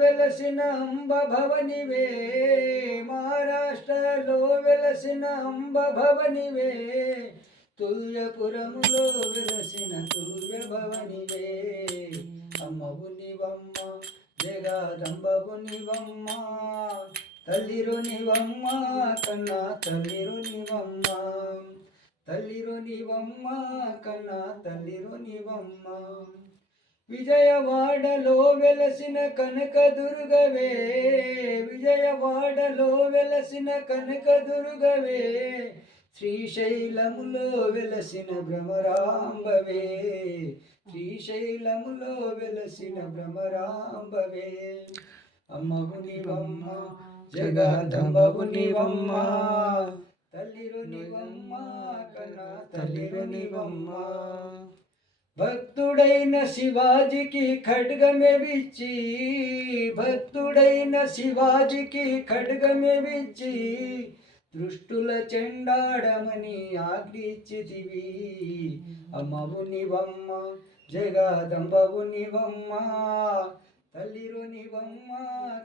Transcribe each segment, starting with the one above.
వెలసిన అంబ భవనివే, మహారాష్ట్రలో వెలసిన అంబ భవనివే, తుల్యపురములో వెలసిన తుల్య భవనివే. అమ్మవు నీవమ్మ జగదంబవు నీవమ్మ, తల్లిరు నీవమ్మ కన్నా తల్లిరు నీవమ్మ, తల్లిరు నీవమ్మ కన్నా తల్లిరు నీవమ్మ. విజయవాడలో వెలసిన కనకదుర్గవే, విజయవాడలో వెలసిన కనకదుర్గవే, శ్రీశైలములో వెలసిన భ్రమరాంబవే, శ్రీశైలములో వెలసిన భ్రమరాంబవే. అమ్మవు నీవమ్మ జగదంబవు నీవమ్మ, తల్లిరు నీవమ్మ కన్నా తల్లిరు నీవమ్మ. భక్తుడైన శివాజీకి ఖడ్గమెవిచ్చి, భక్తుడైన శివాజీకి ఖడ్గమెవిచ్చి, దృష్టుల చెండాడమని ఆజ్ఞించితివి. అమ్మవు నీవమ్మ జగదంబవు నీవమ్మ, తల్లిరు నీవమ్మ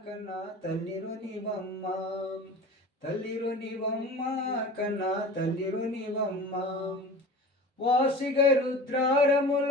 కన్నా తల్లిరు నీవమ్మ, తల్లిరు నీవమ్మ కన్నా తల్లిరు నీవమ్మ. వాసిగ రుద్రారముల